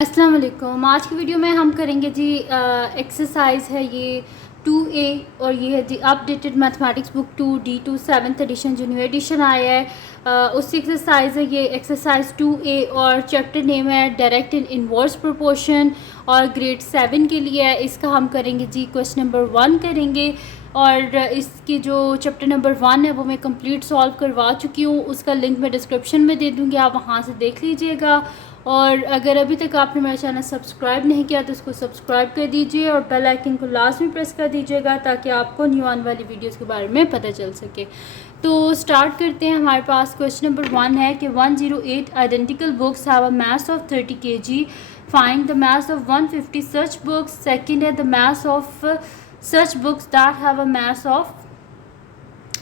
अस्सलाम वालेकुम। आज की वीडियो में हम करेंगे जी एक्सरसाइज है ये 2A और ये है जी updated mathematics book 2D2 7th edition जो न्यू एडिशन आया है उसकी एक्सरसाइज है ये एक्सरसाइज 2A और चैप्टर नेम है डायरेक्ट एंड इनवर्स प्रोपोर्शन और ग्रेड 7 के लिए है। इसका हम करेंगे जी क्वेश्चन नंबर 1 करेंगे और इसकी जो चैप्टर नंबर 1 है वो मैं कंप्लीट सॉल्व करवा चुकी हूँ। उसका लिंक मैं डिस्क्रिप्शन में दे दूँगी, आप वहाँ से देख लीजिएगा। और अगर अभी तक आपने मेरा चैनल सब्सक्राइब नहीं किया तो उसको सब्सक्राइब कर दीजिए और बेल आइकन को लाजमी प्रेस कर दीजिएगा ताकि आपको न्यू आने वाली वीडियोस के बारे में पता चल सके। तो स्टार्ट करते हैं। हमारे पास क्वेश्चन नंबर 1 है कि 108 identical books have a mass of 30 kg, find the mass of 150 such books. Second है the mass of such books that have a mass of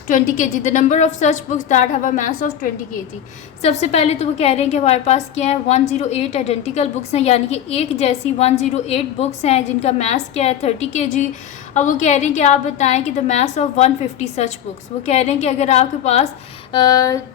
20 kg, the number of such books that have a mass of 20 kg। सबसे पहले तो वो कह रहे हैं कि हमारे पास क्या है 108 आइडेंटिकल बुक्स हैं, यानी कि एक जैसी 108 बुक्स हैं जिनका मास क्या है 30 kg। अब वो कह रहे हैं कि आप बताएं कि the mass of 150 such books. वो कह रहे हैं कि अगर आपके पास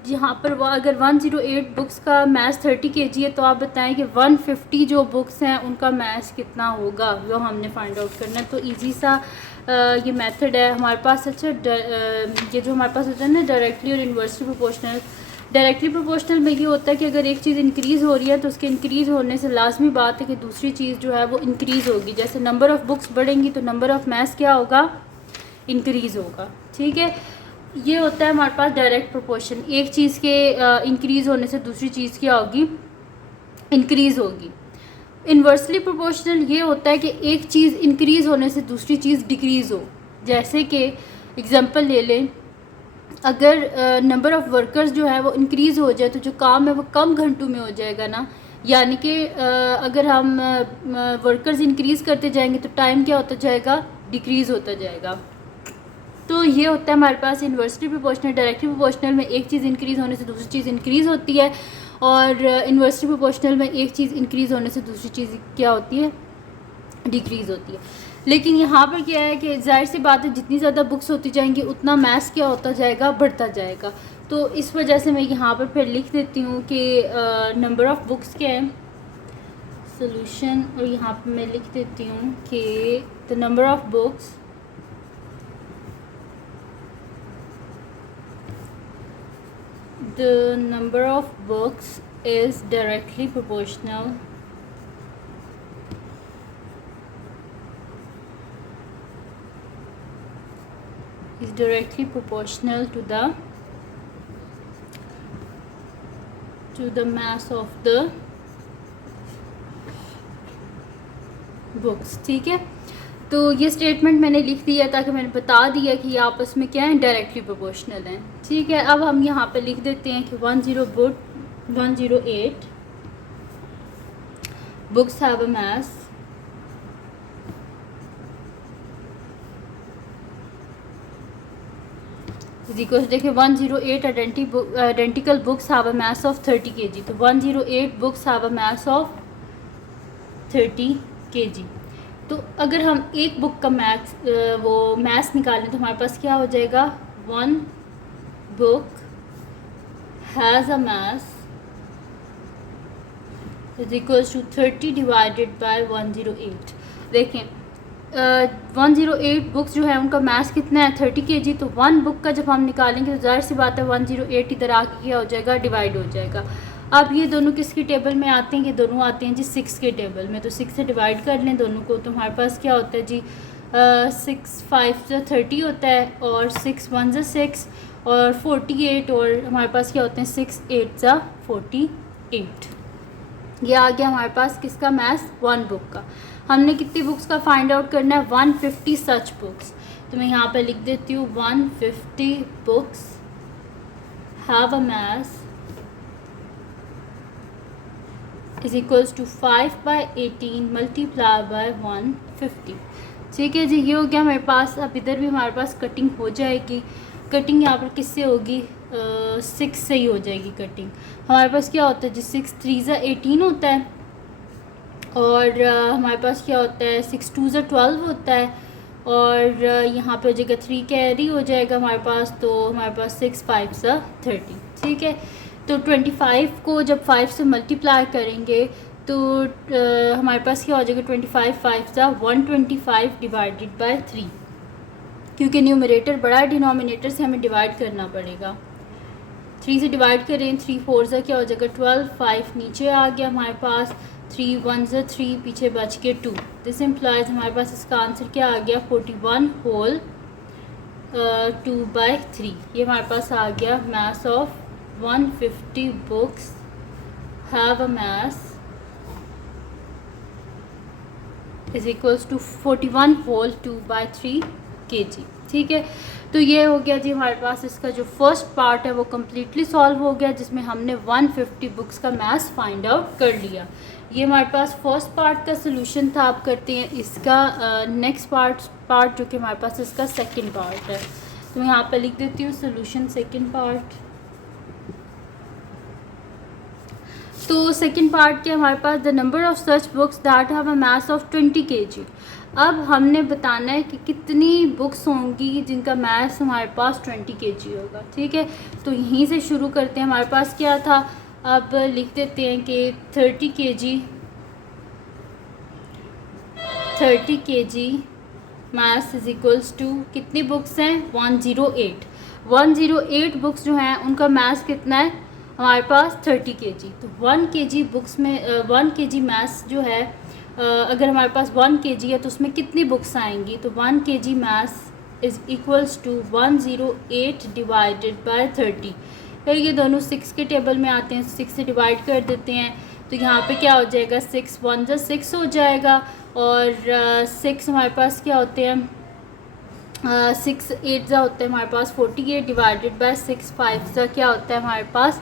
यहाँ पर अगर 108 बुक्स का मास 30 kg है तो आप बताएं कि 150 जो बुक्स हैं उनका मास कितना होगा, वो हमने फाइंड आउट करना है। तो ईजी सा ये मेथड है हमारे पास। अच्छा ये जो हमारे पास होता है ना डायरेक्टली और इन्वर्सली प्रोपोर्शनल। डायरेक्टली प्रोपोर्शनल में ये होता है कि अगर एक चीज़ इंक्रीज़ हो रही है तो उसके इंक्रीज़ होने से लाजमी बात है कि दूसरी चीज़ जो है वो इंक्रीज़ होगी। जैसे नंबर ऑफ़ बुक्स बढ़ेंगी तो नंबर ऑफ़ मास क्या होगा, इंक्रीज़ होगा। ठीक है, ये होता है हमारे पास डायरेक्ट प्रोपोर्शन। एक चीज़ के इंक्रीज़ होने से दूसरी चीज़ क्या होगी, इंक्रीज़ होगी। इन्वर्सली प्रोपोर्शनल ये होता है कि एक चीज़ इंक्रीज़ होने से दूसरी चीज़ डिक्रीज़ हो। जैसे कि एग्जांपल ले लें, अगर नंबर ऑफ़ वर्कर्स जो है वो इंक्रीज़ हो जाए तो जो काम है वो कम घंटों में हो जाएगा ना। यानी कि अगर हम वर्कर्स इंक्रीज़ करते जाएंगे तो टाइम क्या होता जाएगा, डिक्रीज़ होता जाएगा। तो ये होता है हमारे पास इन्वर्सली प्रोपोर्शनल। डायरेक्टली प्रोपोर्शनल में एक चीज़ इंक्रीज़ होने से दूसरी चीज़ इंक्रीज़ होती है और इन्वर्सली प्रोपोर्शनल में एक चीज़ इंक्रीज़ होने से दूसरी चीज़ क्या होती है, डिक्रीज़ होती है। लेकिन यहाँ पर क्या है कि जाहिर सी बात है जितनी ज़्यादा बुक्स होती जाएंगी उतना मैथ्स क्या होता जाएगा, बढ़ता जाएगा। तो इस वजह से मैं यहाँ पर फिर लिख देती हूँ कि नंबर ऑफ़ बुक्स क्या है सोल्यूशन, और यहाँ पर मैं लिख देती हूँ कि the number of books the number of books is directly proportional to the mass of the books। ठीक है, तो ये स्टेटमेंट मैंने लिख दिया ताकि मैंने बता दिया कि ये आपस में क्या है, डायरेक्टली प्रोपोर्शनल हैं। ठीक है, अब हम यहाँ पे लिख देते हैं कि 108 बुक्स हैव अ मास देखिए 108 identical books have a mass of 30 kg। तो 108 books have a mass of 30 kg। तो अगर हम एक बुक का वो मास निकालें तो हमारे पास क्या हो जाएगा, 1 book has a mass is equals to 30 divided by 108। देखें 108 बुक्स जो है उनका मास कितना है, 30 kg। तो 1 बुक का जब हम निकालेंगे तो जाहिर सी बात है 108 इधर आके क्या हो जाएगा, डिवाइड हो जाएगा। अब ये दोनों किसकी टेबल में आते हैं, ये दोनों आते हैं जी 6 के टेबल में। तो 6 से डिवाइड कर लें दोनों को तो हमारे पास क्या होता है जी 6 5 से 30 होता है और 6 1 से 6 और 48 और हमारे पास क्या होते हैं 6 8 से 48। ये आ गया हमारे पास किसका मैथ, 1 बुक का। हमने कितनी बुक्स का फाइंड आउट करना है, 150 सच बुक्स। तो मैं यहाँ पे लिख देती हूँ 150 books have a mass is equals to 5/18 multiply by 150। ठीक है जी, ये हो गया हमारे पास। अब इधर भी हमारे पास कटिंग हो जाएगी। कटिंग यहाँ पर किससे होगी, 6 से ही हो जाएगी कटिंग। हमारे पास क्या होता है जी 6 3 ज़ा 18 होता है और हमारे पास क्या होता है 6 2 ज़ा 12 होता है और यहाँ पे हो जाएगा 3 कैरी हो जाएगा हमारे पास। तो हमारे पास 6 5 ज़ा 30। ठीक है, तो 25 को जब 5 से मल्टीप्लाई करेंगे तो हमारे पास क्या हो जाएगा 25 5 ज़ा 125 डिवाइडेड बाय 3, क्योंकि न्यूमरेटर बड़ा है डिनोमिनेटर से हमें डिवाइड करना पड़ेगा। 3 से डिवाइड करें, 3 4 ज़ा क्या हो जाएगा 12, 5 नीचे आ गया हमारे पास, 3 1 ज़ा 3, पीछे बच के 2। दिस इम्प्लाइज हमारे पास इसका आंसर क्या आ गया 41 होल 2/3। ये हमारे पास आ गया mass of 150 books have a mass is equals to 41 whole 2/3 kg। ठीक है, तो ये हो गया जी हमारे पास इसका जो फर्स्ट पार्ट है वो कम्प्लीटली सॉल्व हो गया, जिसमें हमने 150 बुक्स का मैथ्स फाइंड आउट कर लिया। ये हमारे पास फर्स्ट पार्ट का सोल्यूशन था। आप करते हैं इसका नेक्स्ट पार्ट जो कि हमारे पास इसका सेकंड पार्ट है। तो मैं यहाँ पर लिख देती हूँ सोल्यूशन सेकंड पार्ट। तो सेकंड पार्ट के हमारे पास the number of such books that have a mass of 20 kg। अब हमने बताना है कि कितनी बुक्स होंगी जिनका मास हमारे पास 20 kg होगा। ठीक है, तो यहीं से शुरू करते हैं। हमारे पास क्या था, अब लिख देते हैं कि 30 kg mass is equals to कितनी बुक्स हैं 108 बुक्स जो हैं उनका मास कितना है हमारे पास 30 kg। तो 1 kg बुक्स में 1 kg मास जो है अगर हमारे पास 1 kg है तो उसमें कितनी बुक्स आएंगी, तो 1 kg mass is equals to 108 divided by 30। फिर ये दोनों 6 के टेबल में आते हैं, 6 से डिवाइड कर देते हैं। तो यहाँ पे क्या हो जाएगा 6 1 ज़ा 6 हो जाएगा, और 6 हमारे पास क्या होते हैं 6 8 ज़ा होता है हमारे पास 48 डिवाइडेड बाय 6 5 ज़ा क्या होता है हमारे पास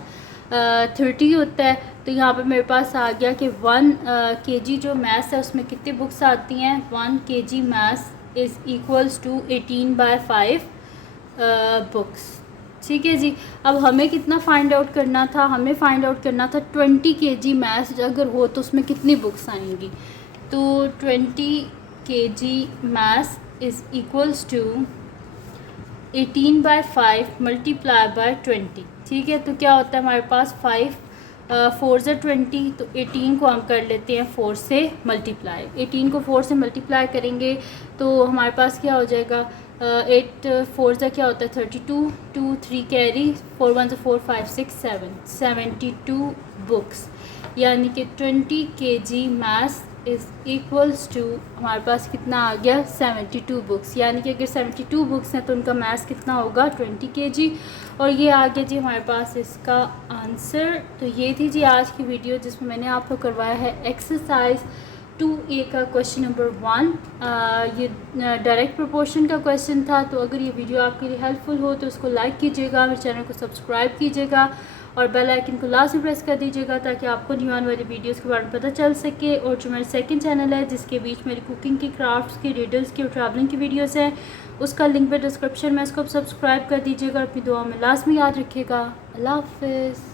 30 होता है। तो यहाँ पे मेरे पास आ गया कि 1 kg जो मैथ्स है उसमें कितनी बुक्स आती हैं 1 kg maths is equals to 18/5 books. ठीक है जी, अब हमें कितना फाइंड आउट करना था, हमें फाइंड आउट करना था 20 kg मैथ्स अगर हो तो उसमें कितनी बुक्स आएंगी। तो 20 kg maths is equals to 18/5 multiply by 20। ठीक है, तो क्या होता है हमारे पास 5 4 ज़ा 20, तो 18 को हम कर लेते हैं 4 से मल्टीप्लाई। 18 को 4 से मल्टीप्लाई करेंगे तो हमारे पास क्या हो जाएगा 8 4 ज़ा क्या होता है 32, 2 3 कैरी, 4 1 ज़ा 4 5 6 7 72 बुक्स, यानी कि 20 kg maths is equals to हमारे पास कितना आ गया 72 बुक्स। यानी कि अगर 72 बुक्स हैं तो उनका मैथ्स कितना होगा 20 kg। और ये आ गया जी हमारे पास इसका आंसर। तो ये थी जी आज की वीडियो जिसमें मैंने आपको करवाया है एक्सरसाइज 2A का क्वेश्चन नंबर 1। ये डायरेक्ट प्रोपोर्शन का क्वेश्चन था। तो अगर ये वीडियो आपके लिए हेल्पफुल हो तो उसको लाइक कीजिएगा, मेरे चैनल को सब्सक्राइब कीजिएगा और बेल आइकन को लाजमी प्रेस कर दीजिएगा ताकि आपको न्यू आने वाली वीडियोस के बारे में पता चल सके। और जो मेरा सेकंड चैनल है जिसके बीच मेरी कुकिंग की, क्राफ्ट्स की, रीडर्स की और ट्रैवलिंग की वीडियोस हैं, उसका लिंक पे डिस्क्रिप्शन में, इसको सब्सक्राइब कर दीजिएगा और अपनी दुआ में लाजमी याद रखिएगा। अल्लाह हाफ़िज़।